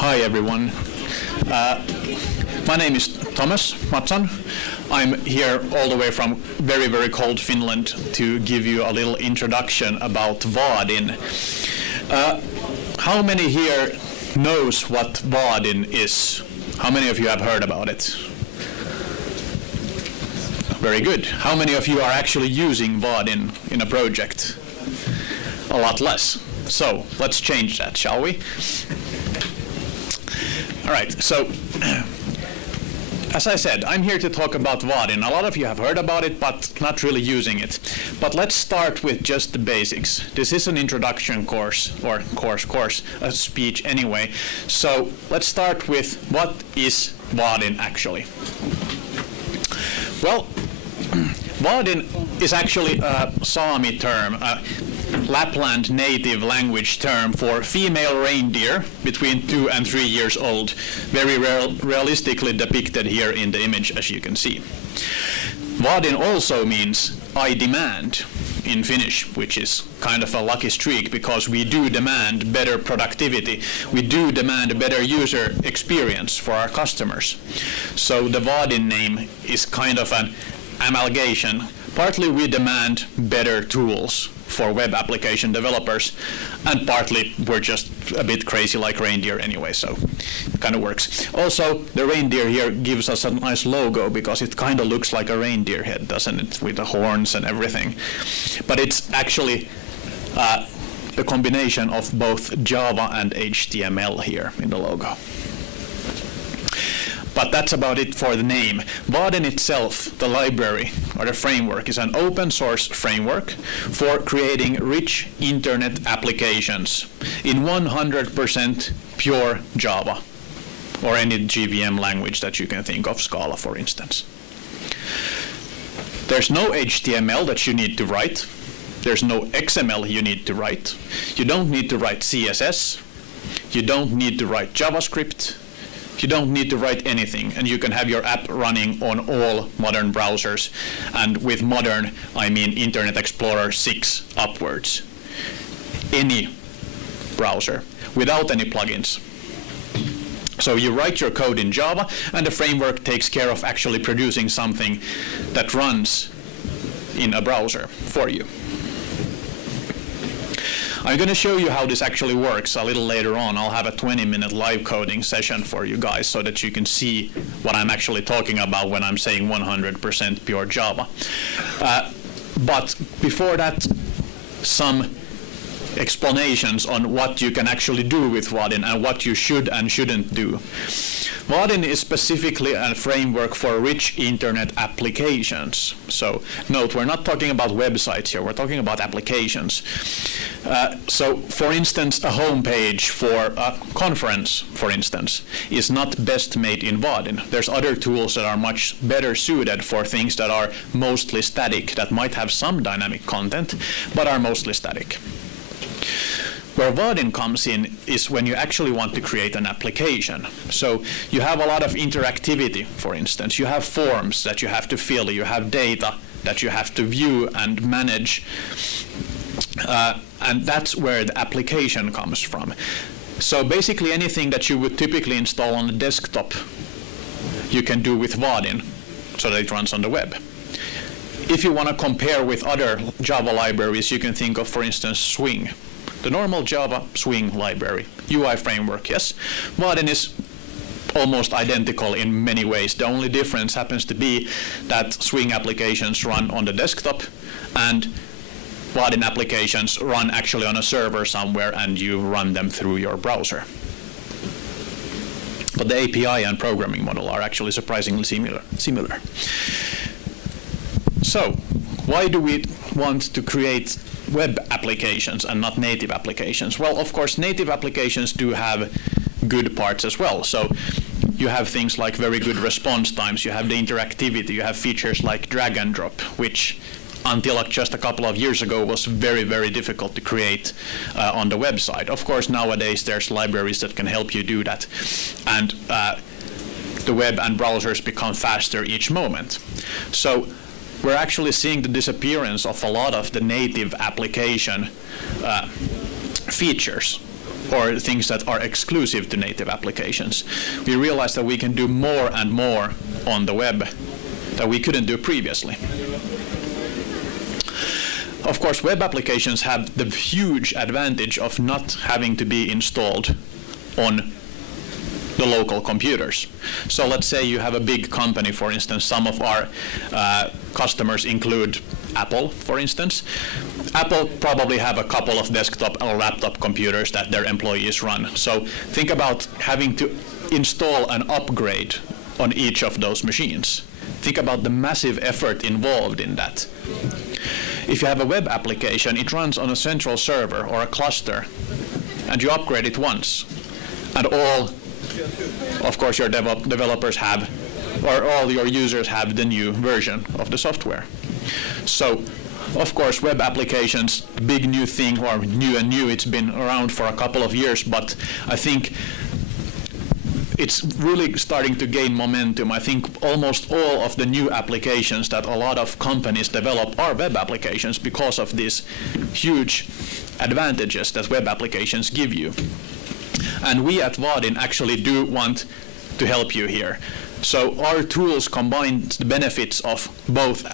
Hi everyone. My name is Thomas Mattsson. I'm here all the way from very, very cold Finland to give you a little introduction about Vaadin. How many here knows what Vaadin is? How many of you have heard about it? Very good. How many of you are actually using Vaadin in a project? A lot less. So let's change that, shall we? All right, so as I said, I'm here to talk about Vaadin. A lot of you have heard about it, but not really using it. But let's start with just the basics. This is an introduction course, or course, a speech anyway. So let's start with what is Vaadin actually? Well, Vaadin is actually a Sami term, a Lapland native language term for female reindeer between 2 and 3 years old, very realistically depicted here in the image, as you can see. Vaadin also means I demand in Finnish, which is kind of a lucky streak because we do demand better productivity. We do demand a better user experience for our customers. So the Vaadin name is kind of an amalgamation. Partly we demand better tools for web application developers, and partly we're just a bit crazy like reindeer anyway, so it kind of works. Also, the reindeer here gives us a nice logo because it kind of looks like a reindeer head, doesn't it, with the horns and everything. But it's actually the combination of both Java and HTML here in the logo. But that's about it for the name. Vaadin itself, the library or the framework, is an open source framework for creating rich internet applications in 100% pure Java or any JVM language that you can think of, Scala for instance. There's no HTML that you need to write. There's no XML you need to write. You don't need to write CSS. You don't need to write JavaScript. You don't need to write anything, and you can have your app running on all modern browsers. And with modern, I mean Internet Explorer 6 upwards. Any browser, without any plugins. So you write your code in Java, and the framework takes care of actually producing something that runs in a browser for you. I'm going to show you how this actually works a little later on. I'll have a 20-minute live coding session for you guys so that you can see what I'm actually talking about when I'm saying 100% pure Java. But before that, some explanations on what you can actually do with Vaadin and what you should and shouldn't do. Vaadin is specifically a framework for rich internet applications. So note, we're not talking about websites here, we're talking about applications. So for instance, a home page for a conference, for instance, is not best made in Vaadin. There's other tools that are much better suited for things that are mostly static, that might have some dynamic content, but are mostly static. Where Vaadin comes in is when you actually want to create an application. So you have a lot of interactivity, for instance. You have forms that you have to fill. You have data that you have to view and manage. And that's where the application comes from. So basically anything that you would typically install on the desktop, you can do with Vaadin so that it runs on the web. If you want to compare with other Java libraries, you can think of, for instance, Swing. The normal Java Swing library, UI framework, yes. Vaadin is almost identical in many ways. The only difference happens to be that Swing applications run on the desktop and Vaadin applications run actually on a server somewhere and you run them through your browser. But the API and programming model are actually surprisingly similar. So, why do we want to create web applications and not native applications? Well, of course, native applications do have good parts as well. So you have things like very good response times, you have the interactivity, you have features like drag and drop, which until just a couple of years ago was very, very difficult to create on the website. Of course, nowadays there's libraries that can help you do that. And the web and browsers become faster each moment. So we're actually seeing the disappearance of a lot of the native application features. or things that are exclusive to native applications. We realized that we can do more and more on the web that we couldn't do previously. Of course, web applications have the huge advantage of not having to be installed on the local computers. So let's say you have a big company, for instance. Some of our customers include Apple, for instance. Apple probably have a couple of desktop or laptop computers that their employees run. So think about having to install an upgrade on each of those machines. Think about the massive effort involved in that. If you have a web application, it runs on a central server or a cluster, and you upgrade it once. And all, of course, your developers have, or all your users have the new version of the software. So, of course, web applications, big new thing, or new, it's been around for a couple of years, but I think it's really starting to gain momentum. I think almost all of the new applications that a lot of companies develop are web applications because of these huge advantages that web applications give you. And we at Vaadin actually do want to help you here. So our tools combine the benefits of both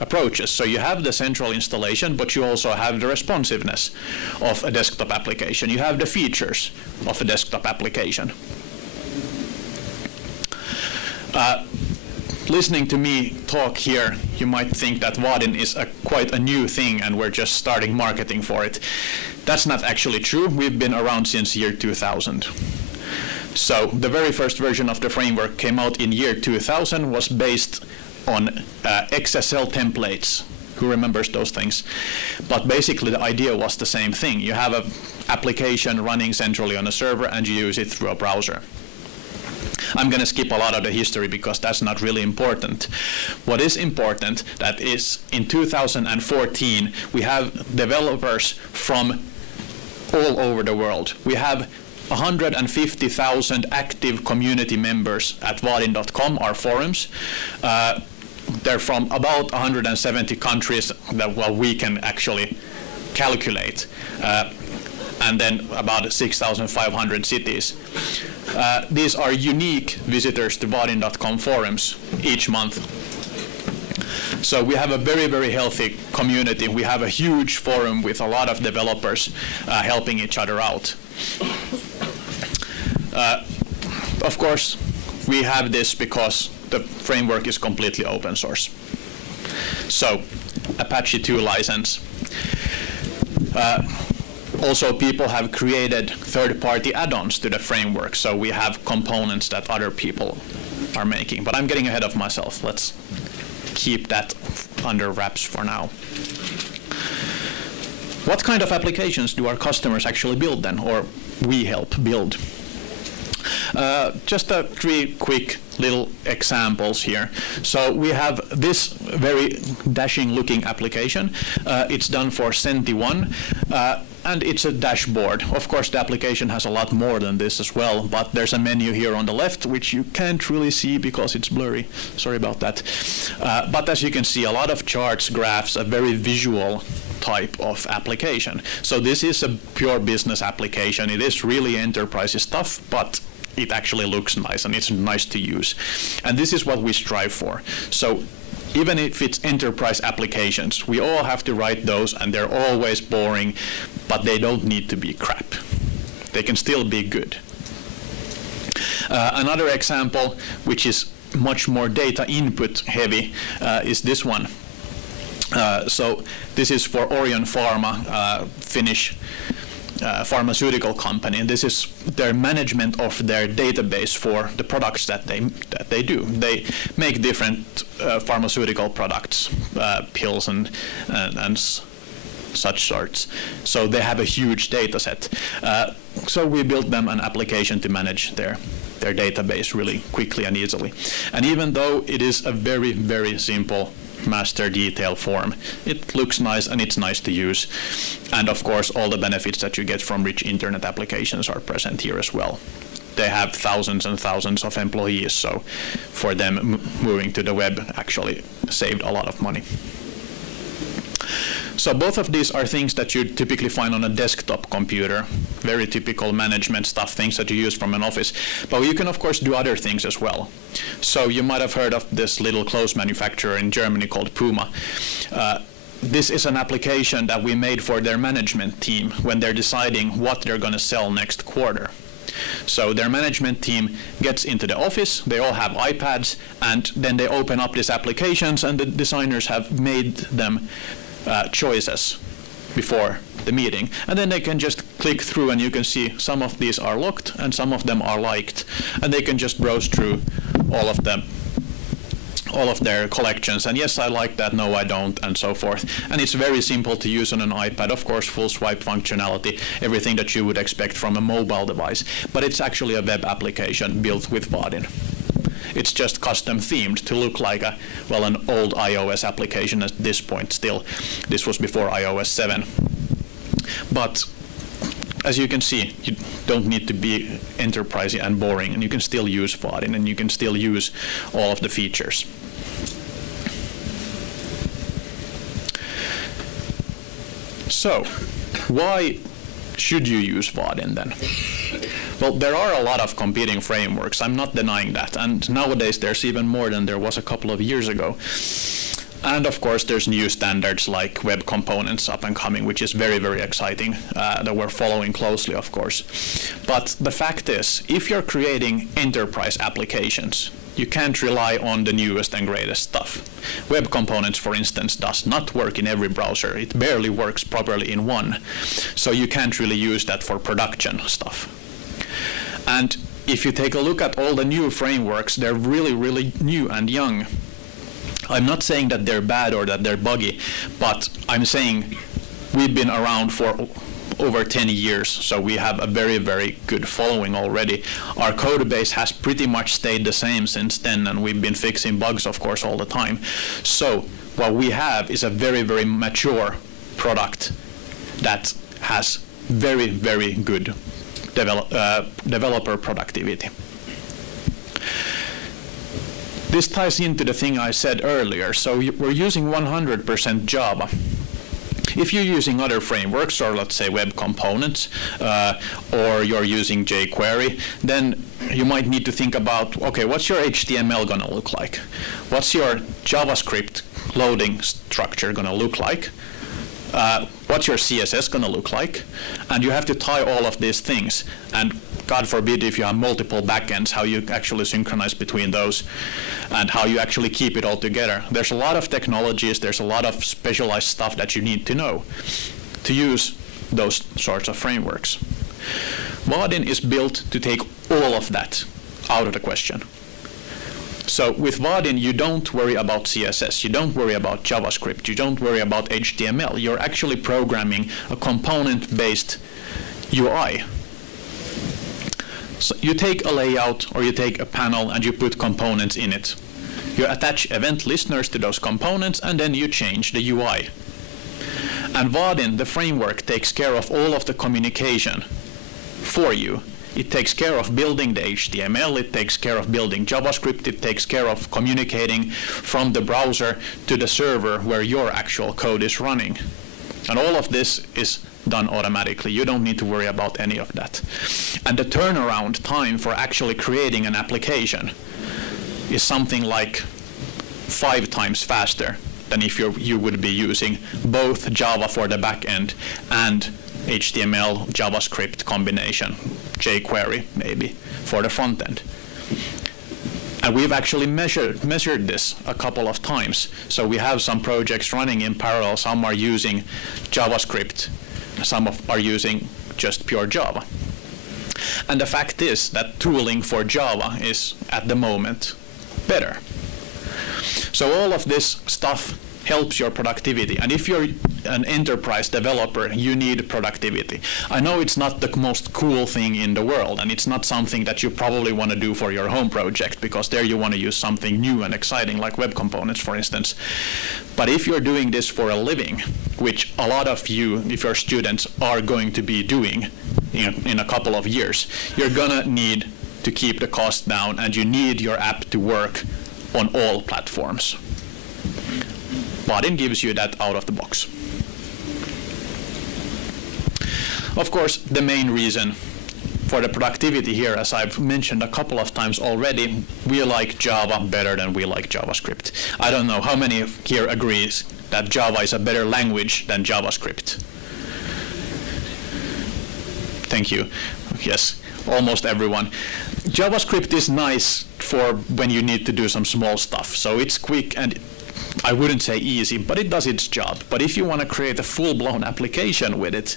approaches. So you have the central installation, but you also have the responsiveness of a desktop application. You have the features of a desktop application. Listening to me talk here, you might think that Vaadin is quite a new thing and we're just starting marketing for it. That's not actually true. We've been around since year 2000. So the very first version of the framework came out in year 2000, was based on XSL templates. Who remembers those things? But basically the idea was the same thing. You have an application running centrally on a server and you use it through a browser. I'm going to skip a lot of the history because that's not really important. What is important, that is in 2014 we have developers from all over the world. We have 150,000 active community members at Vaadin.com, our forums. They're from about 170 countries that we can actually calculate. And then about 6,500 cities. These are unique visitors to Vaadin.com forums each month. So we have a very, very healthy community. We have a huge forum with a lot of developers helping each other out. Of course, we have this because the framework is completely open source. So, Apache 2 license. Also, people have created third-party add-ons to the framework, so we have components that other people are making. But I'm getting ahead of myself. Let's keep that under wraps for now. What kind of applications do our customers actually build then, or we help build? Just 3 quick little examples here. So we have this very dashing looking application. It's done for Senti1. And it's a dashboard. Of course, the application has a lot more than this as well, but there's a menu here on the left, which you can't really see because it's blurry. Sorry about that. But as you can see, a lot of charts, graphs, a very visual type of application. So this is a pure business application. It is really enterprise stuff, but it actually looks nice and it's nice to use. And this is what we strive for. So even if it's enterprise applications, we all have to write those, and they're always boring, but they don't need to be crap. They can still be good. Another example, which is much more data input heavy, is this one. So this is for Orion Pharma, Finnish pharmaceutical company, and this is their management of their database for the products that they do. They make different pharmaceutical products, pills and such sorts. So they have a huge data set. So we built them an application to manage their database really quickly and easily. And even though it is a very, very simple master detail form, it looks nice and it's nice to use. And of course, all the benefits that you get from rich internet applications are present here as well. They have thousands and thousands of employees, so for them moving to the web actually saved a lot of money. So both of these are things that you typically find on a desktop computer, very typical management stuff, things that you use from an office. But you can, of course, do other things as well. So you might have heard of this little clothes manufacturer in Germany called Puma. This is an application that we made for their management team when they're deciding what they're going to sell next quarter. So their management team gets into the office, they all have iPads, and then they open up these applications, and the designers have made them choices before the meeting. And then they can just click through, and you can see some of these are locked and some of them are liked. And they can just browse through all of them, all of their collections, and yes, I like that, no, I don't, and so forth. And it's very simple to use on an iPad, of course, full swipe functionality, everything that you would expect from a mobile device. But it's actually a web application built with Vaadin. It's just custom themed to look like an old iOS application at this point still. This was before iOS 7. But as you can see, you don't need to be enterprisey and boring, and you can still use Vaadin, and you can still use all of the features. So, why should you use Vaadin then? Well, there are a lot of competing frameworks, I'm not denying that, and nowadays there's even more than there was a couple of years ago. And of course, there's new standards like web components up and coming, which is very, very exciting, that we're following closely, of course. But the fact is, if you're creating enterprise applications, you can't rely on the newest and greatest stuff. Web components, for instance, does not work in every browser. It barely works properly in one. So you can't really use that for production stuff. And if you take a look at all the new frameworks, they're really, really new and young. I'm not saying that they're bad or that they're buggy, but I'm saying we've been around for over 10 years, so we have a very, very good following already. Our code base has pretty much stayed the same since then, and we've been fixing bugs, of course, all the time. So what we have is a very, very mature product that has very, very good developer productivity. This ties into the thing I said earlier. So we're using 100% Java. If you're using other frameworks, or let's say web components, or you're using jQuery, then you might need to think about, okay, what's your HTML going to look like? What's your JavaScript loading structure going to look like? What's your CSS going to look like? And you have to tie all of these things. And God forbid if you have multiple backends, how you actually synchronize between those and how you actually keep it all together. There's a lot of technologies, there's a lot of specialized stuff that you need to know to use those sorts of frameworks. Vaadin is built to take all of that out of the question. So with Vaadin, you don't worry about CSS, you don't worry about JavaScript, you don't worry about HTML. You're actually programming a component-based UI. So you take a layout or you take a panel and you put components in it. You attach event listeners to those components and then you change the UI. And Vaadin, the framework, takes care of all of the communication for you. It takes care of building the HTML, it takes care of building JavaScript, it takes care of communicating from the browser to the server where your actual code is running. And all of this is done automatically. You don't need to worry about any of that. And the turnaround time for actually creating an application is something like 5 times faster than if you would be using both Java for the back end and HTML, JavaScript combination, jQuery maybe, for the front end. And we've actually measured this a couple of times. So we have some projects running in parallel. Some are using JavaScript, some are using just pure Java. And the fact is that tooling for Java is, at the moment, better. So all of this stuff helps your productivity. And if you're an enterprise developer, you need productivity. I know it's not the most cool thing in the world, and it's not something that you probably want to do for your home project, because there you want to use something new and exciting, like web components, for instance. But if you're doing this for a living, which a lot of you, if you're students, are going to be doing in a couple of years, you're gonna need to keep the cost down, and you need your app to work on all platforms. Vaadin gives you that out of the box. Of course, the main reason for the productivity here, as I've mentioned a couple of times already, we like Java better than we like JavaScript. I don't know how many here agrees that Java is a better language than JavaScript. Thank you. Yes, almost everyone. JavaScript is nice for when you need to do some small stuff. So it's quick and I wouldn't say easy, but it does its job. But if you want to create a full-blown application with it,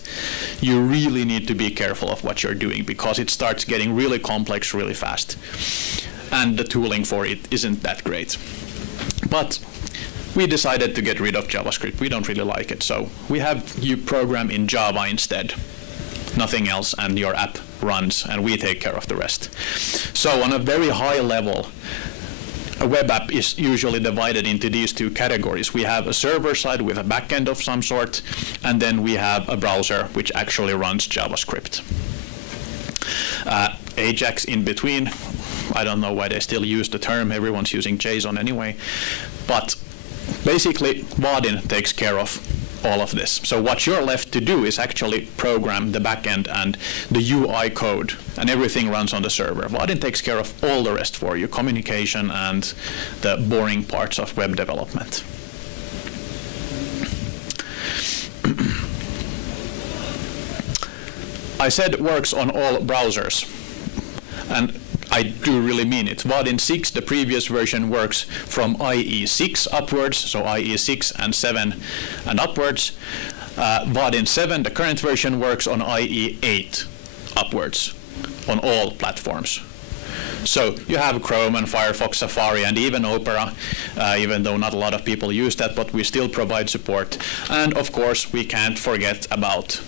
you really need to be careful of what you're doing because it starts getting really complex really fast. And the tooling for it isn't that great. But we decided to get rid of JavaScript. We don't really like it. So we have you program in Java instead. Nothing else, and your app runs, and we take care of the rest. So on a very high level, a web app is usually divided into these two categories. We have a server side with a backend of some sort, and then we have a browser which actually runs JavaScript. Ajax in between. I don't know why they still use the term. Everyone's using JSON anyway. But basically, Vaadin takes care of all of this. So what you're left to do is actually program the backend and the UI code, and everything runs on the server. Vaadin takes care of all the rest for you, communication and the boring parts of web development. I said it works on all browsers, and I do really mean it. Vaadin 6, the previous version, works from IE 6 upwards, so IE 6 and 7 and upwards. Vaadin 7, the current version, works on IE 8 upwards on all platforms. So you have Chrome and Firefox, Safari, and even Opera, even though not a lot of people use that, but we still provide support. And of course, we can't forget about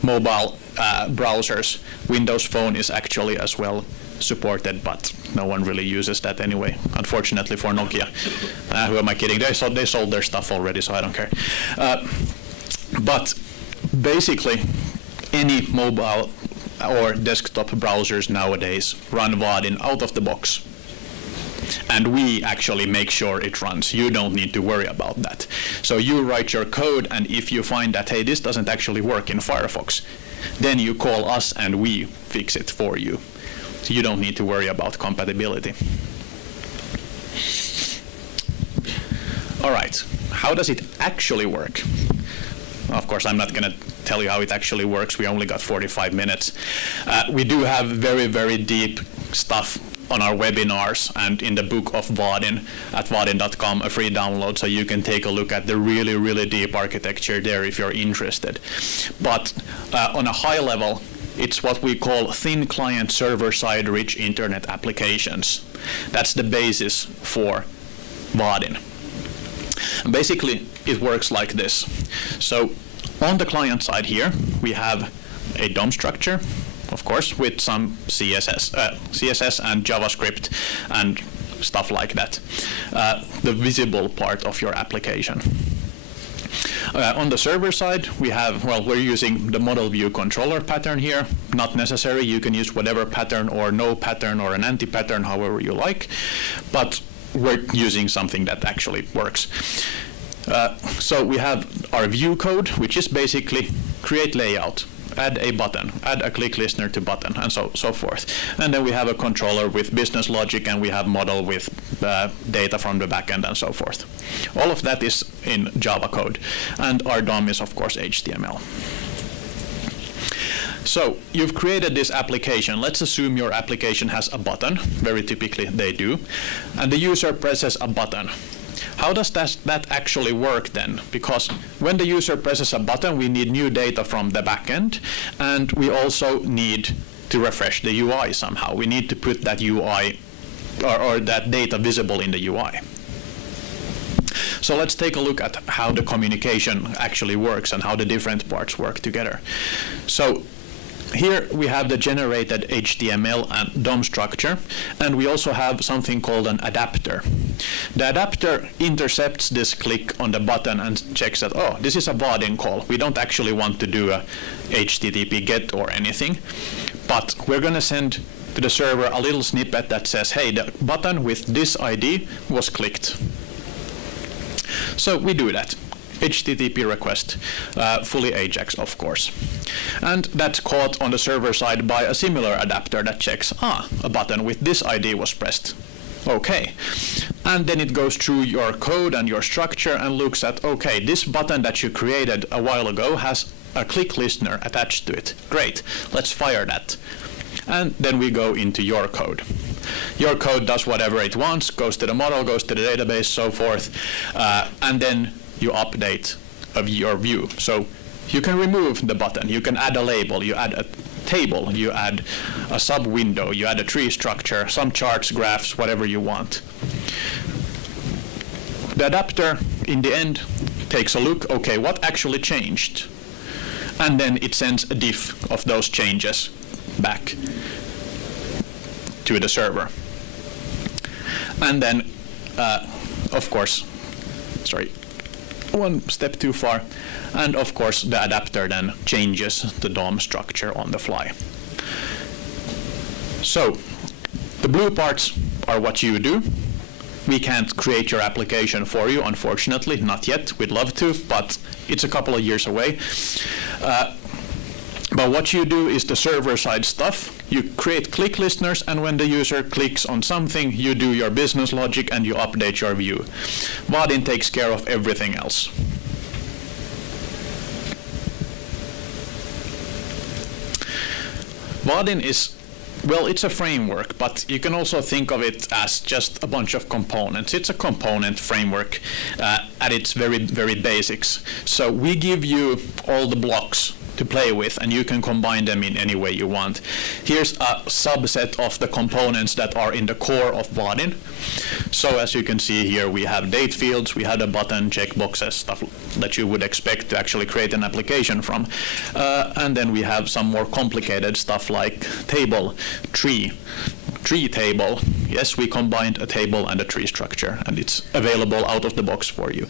mobile browsers. Windows Phone is actually as well supported, but no one really uses that anyway, unfortunately for Nokia. Who am I kidding? They sold their stuff already, so I don't care. But basically, any mobile or desktop browsers nowadays run Vaadin out of the box. And we actually make sure it runs. You don't need to worry about that. So you write your code, and if you find that, hey, this doesn't actually work in Firefox, then you call us and we fix it for you. So you don't need to worry about compatibility. All right, how does it actually work? Of course, I'm not going to tell you how it actually works. We only got 45 minutes. We do have very, very deep stuff on our webinars and in the book of Vaadin at vaadin.com, a free download, so you can take a look at the really, really deep architecture there if you're interested. But on a high level, it's what we call thin client server-side rich internet applications. That's the basis for Vaadin. And basically, it works like this. So on the client side here, we have a DOM structure, of course, with some CSS and JavaScript and stuff like that. The visible part of your application. On the server side, we have, well, we're using the model view controller pattern here. Not necessary. You can use whatever pattern or no pattern or an anti-pattern, however you like. But we're using something that actually works. So we have our view code, which is basically create layout, add a button, add a click listener to button, and so forth. And then we have a controller with business logic, and we have model with data from the backend and so forth. All of that is in Java code. And our DOM is, of course, HTML. So you've created this application. Let's assume your application has a button. Very typically, they do. And the user presses a button. How does that actually work then? Because when the user presses a button, we need new data from the backend, and we also need to refresh the UI somehow. We need to put that UI or that data visible in the UI. So let's take a look at how the communication actually works and how the different parts work together. So here we have the generated HTML and DOM structure, and we also have something called an adapter. The adapter intercepts this click on the button and checks that, oh, this is a Vaadin call. We don't actually want to do a HTTP GET or anything, but we're going to send to the server a little snippet that says, hey, the button with this ID was clicked. So we do that. HTTP request, fully AJAX, of course. And that's caught on the server side by a similar adapter that checks, a button with this ID was pressed. Okay. And then it goes through your code and your structure and looks at, okay, this button that you created a while ago has a click listener attached to it. Great, let's fire that. And then we go into your code. Your code does whatever it wants, goes to the model, goes to the database, so forth, and then you update of your view. So you can remove the button, you can add a label, you add a table, you add a sub-window, you add a tree structure, some charts, graphs, whatever you want. The adapter, in the end, takes a look, okay, what actually changed? And then it sends a diff of those changes back to the server. And then, of course, sorry, one step too far, and of course the adapter then changes the DOM structure on the fly. So, the blue parts are what you do. We can't create your application for you, unfortunately, not yet. We'd love to, but it's a couple of years away. But what you do is the server-side stuff. You create click listeners, and when the user clicks on something, you do your business logic and you update your view. Vaadin takes care of everything else. Vaadin is, well, it's a framework, but you can also think of it as just a bunch of components. It's a component framework at its very, very basics. So we give you all the blocks to play with, and you can combine them in any way you want. Here's a subset of the components that are in the core of Vaadin. So as you can see here, we have date fields, we have a button, checkboxes, stuff that you would expect to actually create an application from. And then we have some more complicated stuff like table, tree table. Yes, we combined a table and a tree structure, and it's available out of the box for you.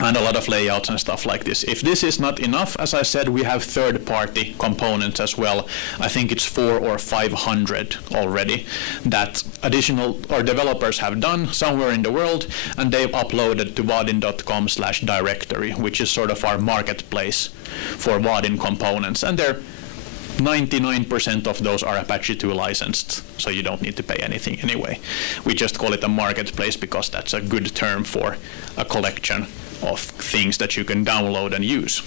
And a lot of layouts and stuff like this. If this is not enough, as I said, we have third-party components as well. I think it's 400 or 500 already that additional or developers have done somewhere in the world, and they've uploaded to vaadin.com/directory, which is sort of our marketplace for Vaadin components. And they're 99% of those are Apache 2 licensed, so you don't need to pay anything anyway. We just call it a marketplace because that's a good term for a collection of things that you can download and use.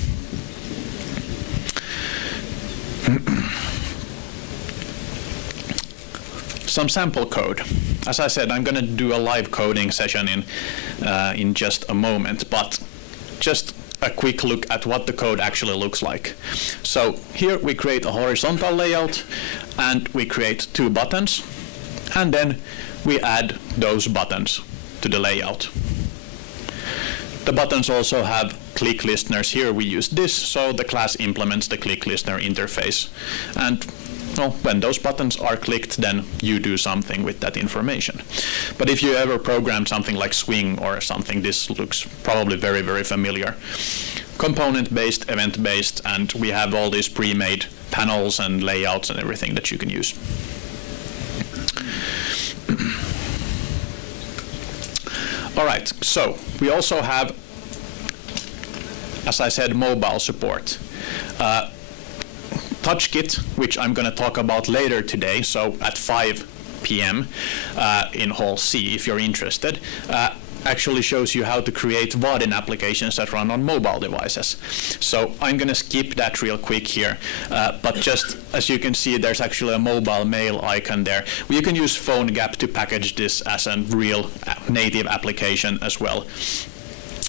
Some sample code. As I said, I'm going to do a live coding session in just a moment, but just a quick look at what the code actually looks like. So here we create a horizontal layout, and we create 2 buttons, and then we add those buttons to the layout. The buttons also have click listeners. Here we use this, so the class implements the click listener interface. And well, when those buttons are clicked, then you do something with that information. But if you ever programmed something like Swing or something, this looks probably very, very familiar. Component-based, event-based, and we have all these pre-made panels and layouts and everything that you can use. All right, so we also have, as I said, mobile support. TouchKit, which I'm going to talk about later today, so at 5 p.m. In Hall C, if you're interested, actually shows you how to create Vaadin applications that run on mobile devices. So I'm going to skip that real quick here, but just as you can see, there's actually a mobile mail icon there. You can use PhoneGap to package this as a real native application as well.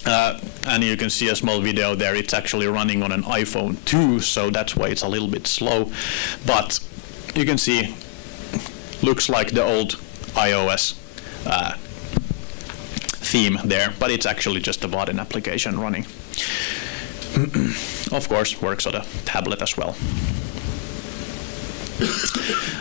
And you can see a small video there. It's actually running on an iPhone 2, so that's why it's a little bit slow. But you can see, looks like the old iOS theme there, but it's actually just a Vaadin application running. Of course, works on a tablet as well.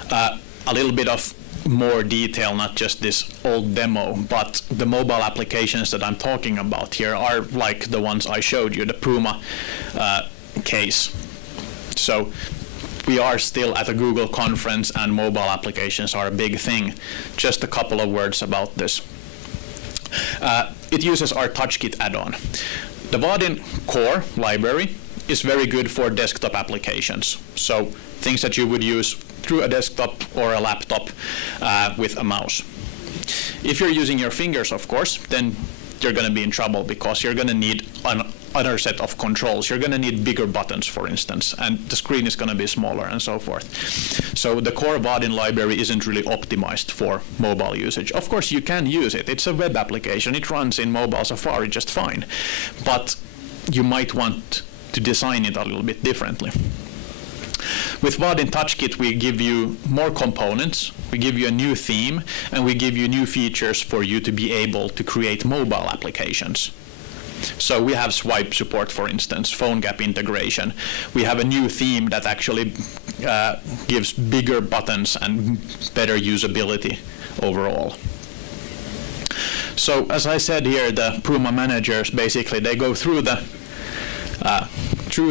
A little bit of more detail, not just this old demo, but the mobile applications that I'm talking about here are like the ones I showed you, the Puma case. So we are still at a Google conference, and mobile applications are a big thing. Just a couple of words about this. it uses our TouchKit add-on. The Vaadin core library is very good for desktop applications. So things that you would use through a desktop or a laptop with a mouse. If you're using your fingers, of course, then you're going to be in trouble because you're going to need another set of controls. You're going to need bigger buttons, for instance, and the screen is going to be smaller and so forth. So the core Vaadin library isn't really optimized for mobile usage. Of course, you can use it. It's a web application. It runs in mobile Safari just fine. But you might want to design it a little bit differently. With Vaadin TouchKit, we give you more components, we give you a new theme, and we give you new features for you to be able to create mobile applications. So we have swipe support, for instance, phone gap integration. We have a new theme that actually gives bigger buttons and better usability overall. So as I said here, the Puma managers, basically, they go through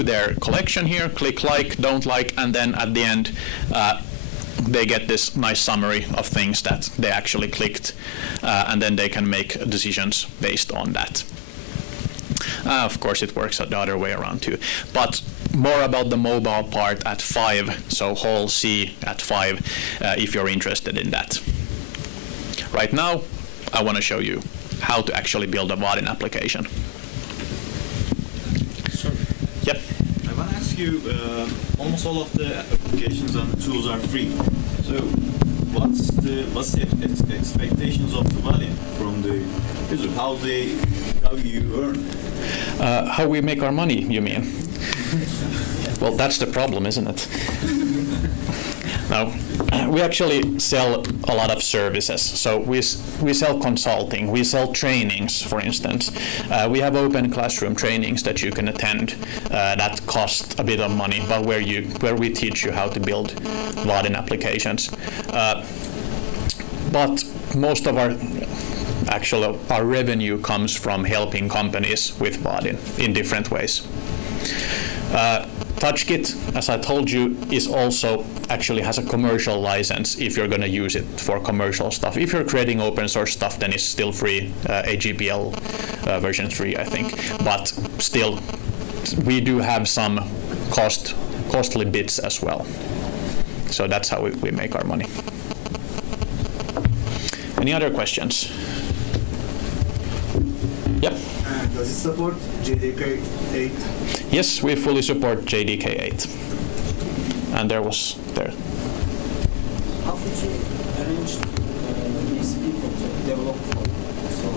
their collection here, click like, don't like, and then at the end they get this nice summary of things that they actually clicked, and then they can make decisions based on that. Of course, it works the other way around too. But more about the mobile part at 5, so whole C at 5, if you're interested in that. Right now, I want to show you how to actually build a Vaadin application. Yep. I want to ask you, almost all of the applications and the tools are free. So what's the expectations of the Vaadin from the user? How you earn? How we make our money, you mean? Well, that's the problem, isn't it? Now, we actually sell a lot of services. So we sell consulting, we sell trainings, for instance. We have open classroom trainings that you can attend that cost a bit of money, but where we teach you how to build Vaadin applications. But most of our revenue comes from helping companies with Vaadin in different ways. TouchKit, as I told you, is also actually has a commercial license if you're going to use it for commercial stuff. If you're creating open source stuff, then it's still free, AGPL version 3, I think. But still, we do have some costly bits as well. So that's how we make our money. Any other questions? Yep. Does it support JDK 8? Yes, we fully support JDK 8. And there. How would you arrange these people to develop for? So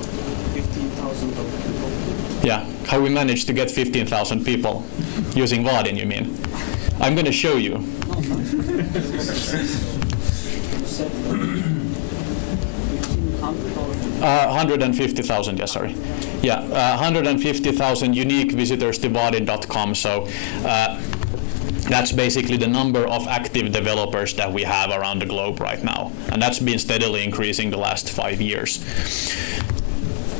15,000 people? Yeah, how we managed to get 15,000 people using Vaadin, you mean? I'm going to show you. No, you said 1,500 or 150,000, yeah, sorry. Yeah, 150,000 unique visitors to Vaadin.com. So that's basically the number of active developers that we have around the globe right now. And that's been steadily increasing the last 5 years.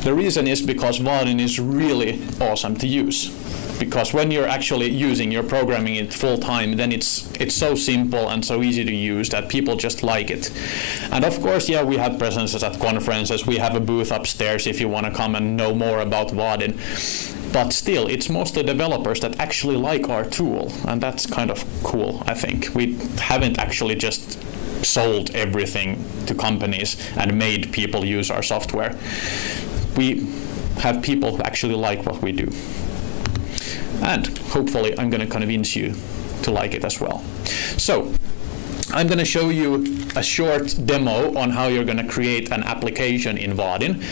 The reason is because Vaadin is really awesome to use. Because when you're actually you're programming it full time, then it's so simple and so easy to use that people just like it. And of course, yeah, we have presences at conferences. We have a booth upstairs if you want to come and know more about Vaadin. But still, it's mostly developers that actually like our tool, and that's kind of cool, I think. We haven't actually just sold everything to companies and made people use our software. We have people who actually like what we do. And hopefully I'm going to convince you to like it as well. So I'm going to show you a short demo on how you're going to create an application in Vaadin.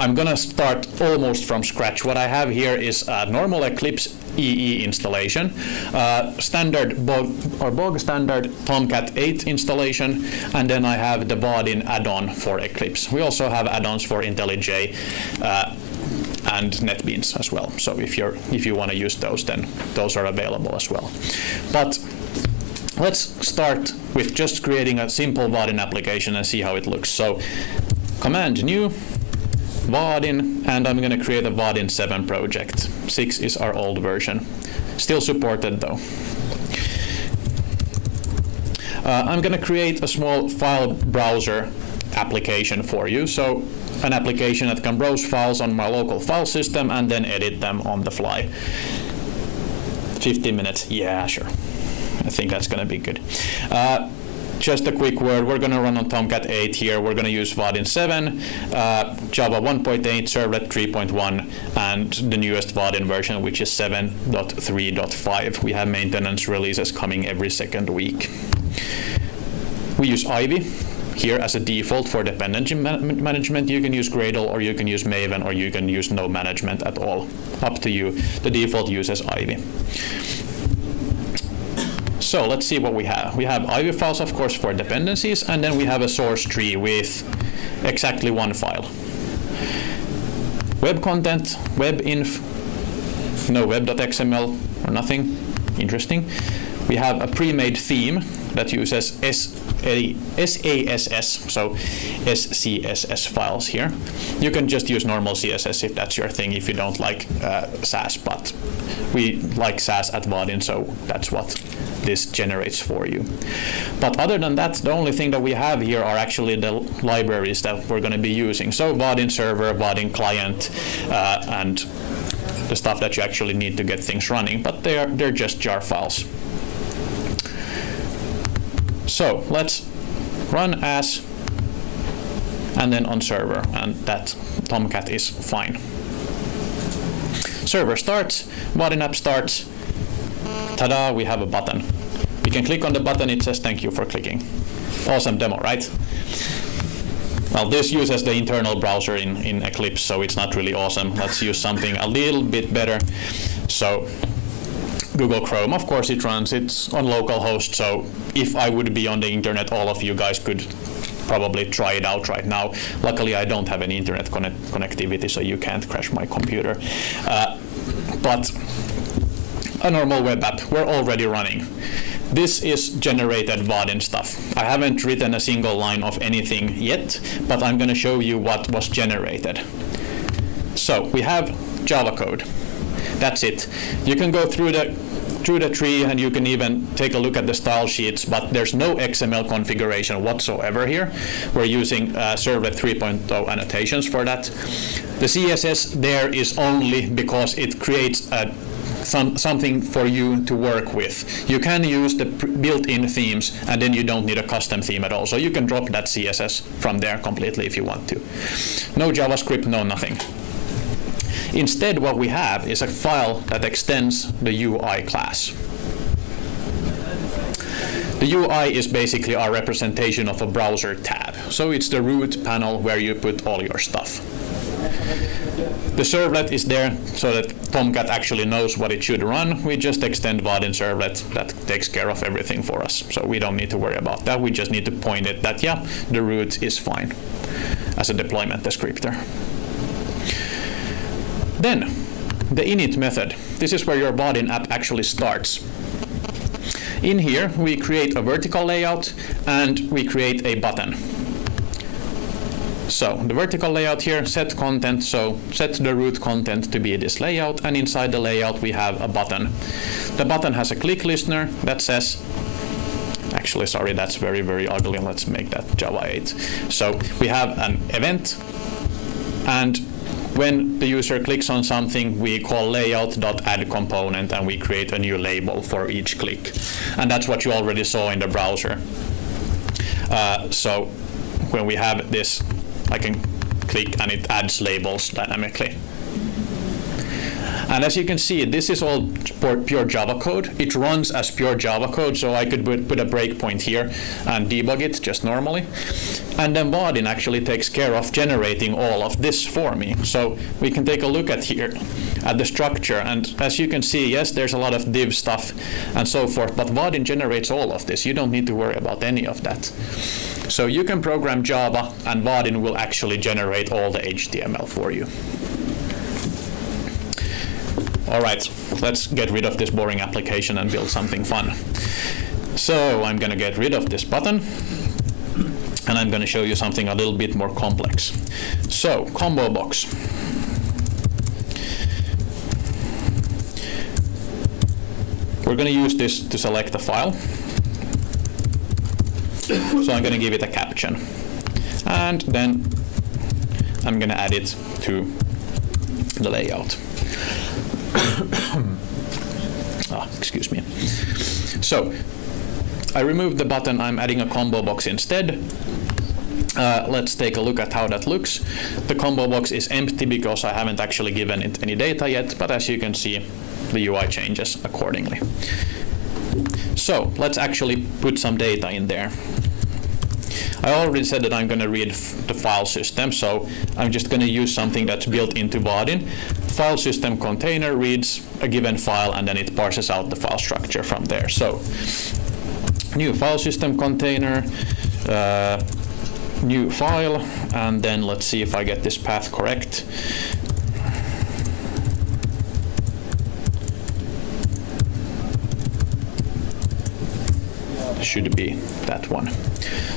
I'm going to start almost from scratch. What I have here is a normal Eclipse EE installation, standard bog standard Tomcat 8 installation, and then I have the Vaadin add-on for Eclipse. We also have add-ons for IntelliJ and NetBeans as well. So if you want to use those, then those are available as well. But let's start with just creating a simple Vaadin application and see how it looks. So command new Vaadin, and I'm going to create a Vaadin 7 project. 6 is our old version. Still supported though. I'm going to create a small file browser application for you. So an application that can browse files on my local file system and then edit them on the fly. 15 minutes, yeah, sure. I think that's going to be good. Just a quick word, we're going to run on Tomcat 8 here. We're going to use Vaadin 7, Java 1.8, Servlet 3.1, and the newest Vaadin version, which is 7.3.5. We have maintenance releases coming every second week. We use Ivy here as a default for dependency management. You can use Gradle, or you can use Maven, or you can use no management at all. Up to you. The default uses Ivy. So let's see what we have. We have Ivy files, of course, for dependencies, and then we have a source tree with exactly one file. Web content, webinf, no web.xml or nothing. Interesting. We have a pre-made theme that uses SASS, so SCSS files here. You can just use normal CSS if that's your thing, if you don't like Sass, but we like Sass at Vaadin, so that's what this generates for you. But other than that, the only thing that we have here are actually the libraries that we're going to be using. So Vaadin server, Vaadin client, and the stuff that you actually need to get things running, but they're just jar files. So let's run as, and then on server, and that Tomcat is fine. Server starts, Vaadin app starts, ta-da, we have a button. We can click on the button, it says thank you for clicking. Awesome demo, right? Well, this uses the internal browser in Eclipse, so it's not really awesome. Let's use something a little bit better. So Google Chrome, of course it's on localhost, so if I would be on the internet, all of you guys could probably try it out right now. Luckily, I don't have any internet connectivity, so you can't crash my computer. But a normal web app, we're already running. This is generated Vaadin stuff. I haven't written a single line of anything yet, but I'm going to show you what was generated. So we have Java code. That's it. You can go through the tree, and you can even take a look at the style sheets, but there's no XML configuration whatsoever here. We're using Servlet 3.0 annotations for that. The CSS there is only because it creates something for you to work with. You can use the built-in themes, and then you don't need a custom theme at all. So you can drop that CSS from there completely if you want to. No JavaScript, no nothing. Instead, what we have is a file that extends the UI class. The UI is basically our representation of a browser tab. So it's the root panel where you put all your stuff. The servlet is there so that Tomcat actually knows what it should run. We just extend Vaadin servlet. That takes care of everything for us. So we don't need to worry about that. We just need to point it that, yeah, the root is fine as a deployment descriptor. Then, the init method. This is where your Vaadin app actually starts. In here, we create a vertical layout, and we create a button. So, the vertical layout here, set content, so set the root content to be this layout, and inside the layout we have a button. The button has a click listener that says, actually, sorry, that's very, very ugly. Let's make that Java 8. So, we have an event, and when the user clicks on something, we call layout.add component, and we create a new label for each click. And that's what you already saw in the browser. So when we have this, I can click and it adds labels dynamically. And as you can see, this is all pure Java code. It runs as pure Java code, so I could put a breakpoint here and debug it just normally. And then Vaadin actually takes care of generating all of this for me. So we can take a look at here at the structure, and as you can see, yes, there's a lot of div stuff and so forth, but Vaadin generates all of this. You don't need to worry about any of that. So you can program Java, and Vaadin will actually generate all the HTML for you. All right, let's get rid of this boring application and build something fun. So I'm going to get rid of this button, and I'm going to show you something a little bit more complex. So, ComboBox. We're going to use this to select a file. So I'm going to give it a caption. And then I'm going to add it to the layout. Excuse me. So I removed the button. I'm adding a combo box instead. Let's take a look at how that looks. The combo box is empty because I haven't actually given it any data yet, but as you can see, the UI changes accordingly. So let's actually put some data in there. I already said that I'm going to read the file system, so I'm just going to use something that's built into Vaadin. File system container reads a given file, and then it parses out the file structure from there. So new file system container, new file, and then let's see if I get this path correct. Should be that one.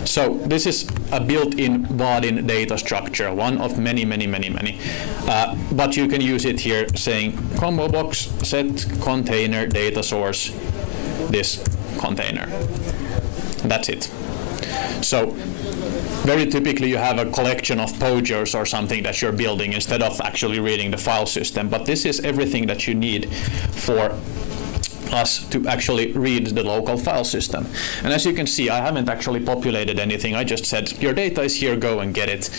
So this is a built-in Vaadin data structure, one of many. But you can use it here saying ComboBox set container data source this container. That's it. So very typically you have a collection of POJOs or something that you're building instead of actually reading the file system. But this is everything that you need for us to actually read the local file system. And as you can see, I haven't actually populated anything. I just said, your data is here, go and get it.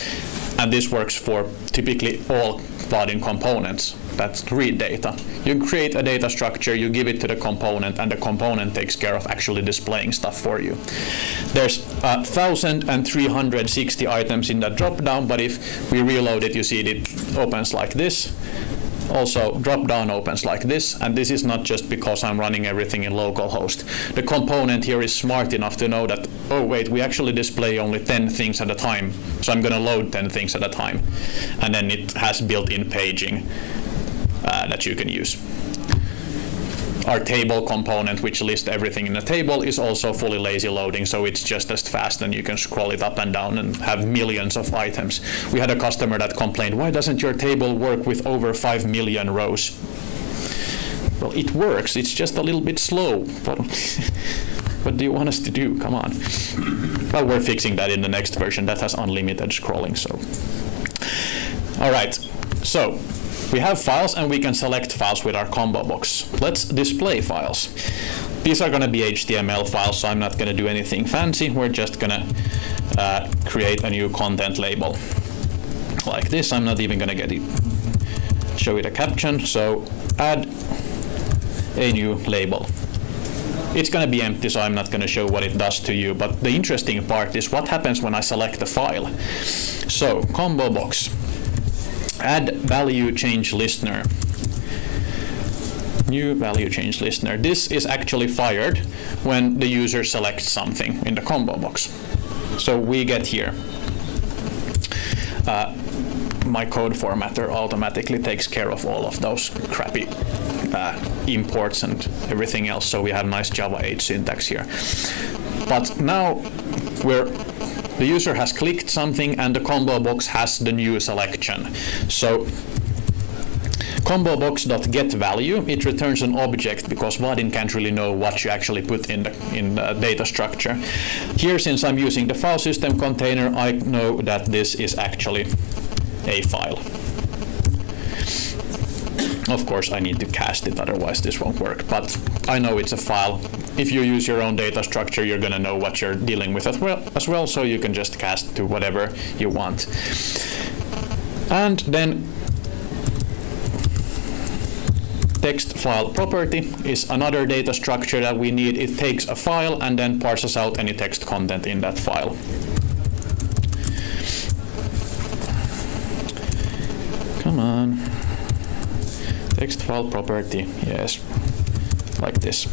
And this works for typically all Vaadin components that read data. You create a data structure, you give it to the component, and the component takes care of actually displaying stuff for you. There's 1,360 items in that drop-down, but if we reload it, you see it opens like this. Also, drop-down opens like this, and this is not just because I'm running everything in localhost. The component here is smart enough to know that, oh wait, we actually display only 10 things at a time, so I'm going to load 10 things at a time. And then it has built-in paging that you can use. Our table component, which lists everything in the table, is also fully lazy loading, so it's just as fast, and you can scroll it up and down and have millions of items. We had a customer that complained, why doesn't your table work with over 5 million rows? Well, it works, it's just a little bit slow. But what do you want us to do? Come on. Well, we're fixing that in the next version. That has unlimited scrolling, so. All right, so we have files, and we can select files with our combo box. Let's display files. These are going to be HTML files, so I'm not going to do anything fancy. We're just going to create a new content label like this. I'm not even going to show it a caption. So add a new label. It's going to be empty, so I'm not going to show what it does to you. But the interesting part is what happens when I select the file. So ComboBox. Add value change listener. New value change listener. This is actually fired when the user selects something in the combo box. So we get here. My code formatter automatically takes care of all of those crappy imports and everything else. So we have nice Java 8 syntax here. But now the user has clicked something, and the combo box has the new selection. So ComboBox.getValue, it returns an object because Vaadin can't really know what you actually put in the data structure. Here, since I'm using the file system container, I know that this is actually a file. Of course, I need to cast it, otherwise this won't work, but I know it's a file. If you use your own data structure, you're going to know what you're dealing with as well, so you can just cast to whatever you want. And then text file property is another data structure that we need. It takes a file and then parses out any text content in that file. Come on. Text file property, yes, like this.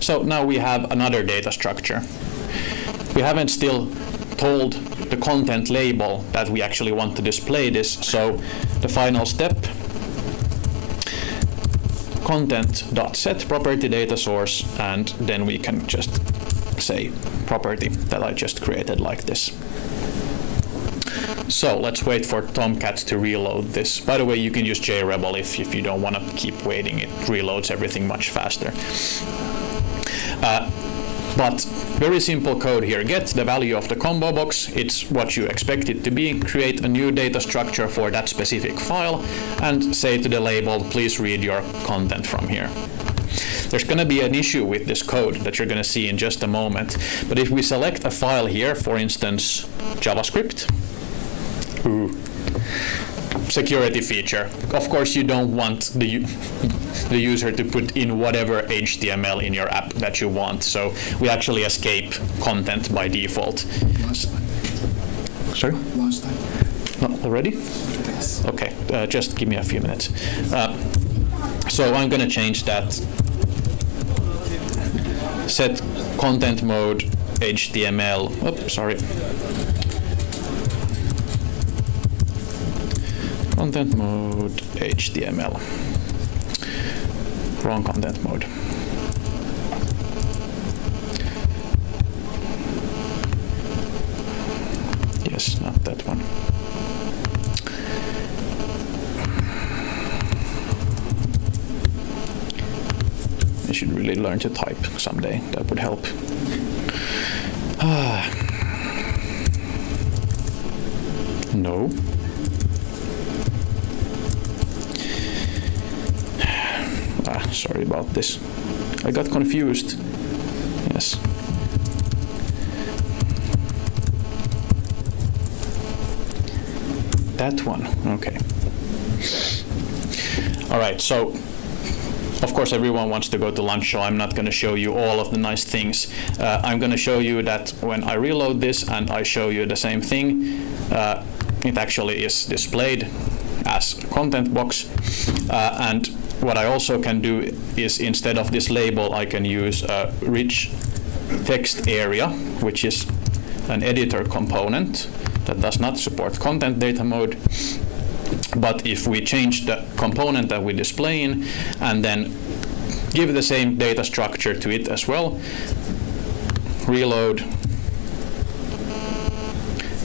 So now we have another data structure. We haven't still told the content label that we actually want to display this, so the final step, content.set property data source, and then we can just say property that I just created like this. So let's wait for Tomcat to reload this. By the way, you can use JRebel if you don't want to keep waiting. It reloads everything much faster. But Very simple code here. Get the value of the ComboBox. It's what you expect it to be. Create a new data structure for that specific file and say to the label, please read your content from here. There's going to be an issue with this code that you're going to see in just a moment. But if we select a file here, for instance, Javascript, security feature. Of course, you don't want the user to put in whatever HTML in your app that you want. So we actually escape content by default. Last time. Sorry? Last time. No, already? Yes. Okay, just give me a few minutes. So I'm going to change that. Set content mode HTML. Oops, sorry. Content mode HTML. Wrong content mode. Yes, not that one. I should really learn to type someday. That would help. No. Sorry about this. I got confused. Yes. That one. Okay. All right. So, of course, everyone wants to go to lunch, so I'm not going to show you all of the nice things. I'm going to show you that when I reload this and I show you the same thing, it actually is displayed as a content box. And what I also can do is, instead of this label, I can use a rich text area, which is an editor component that does not support content data mode. But if we change the component that we display in and then give the same data structure to it as well, reload,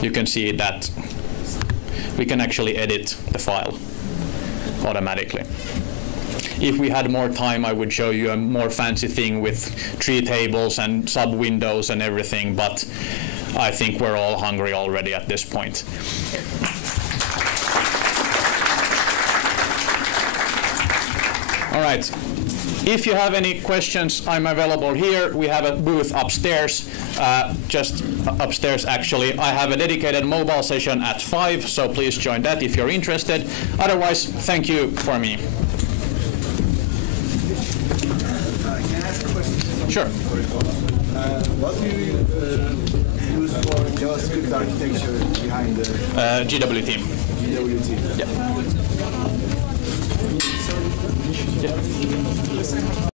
you can see that we can actually edit the file automatically. If we had more time, I would show you a more fancy thing with tree tables and sub-windows and everything, but I think we're all hungry already at this point. All right. If you have any questions, I'm available here. We have a booth upstairs, just upstairs actually. I have a dedicated mobile session at 5, so please join that if you're interested. Otherwise, thank you for me. Can I ask a question? Sure. What do you use for JavaScript architecture behind the GWT. GWT? Yeah. Yeah.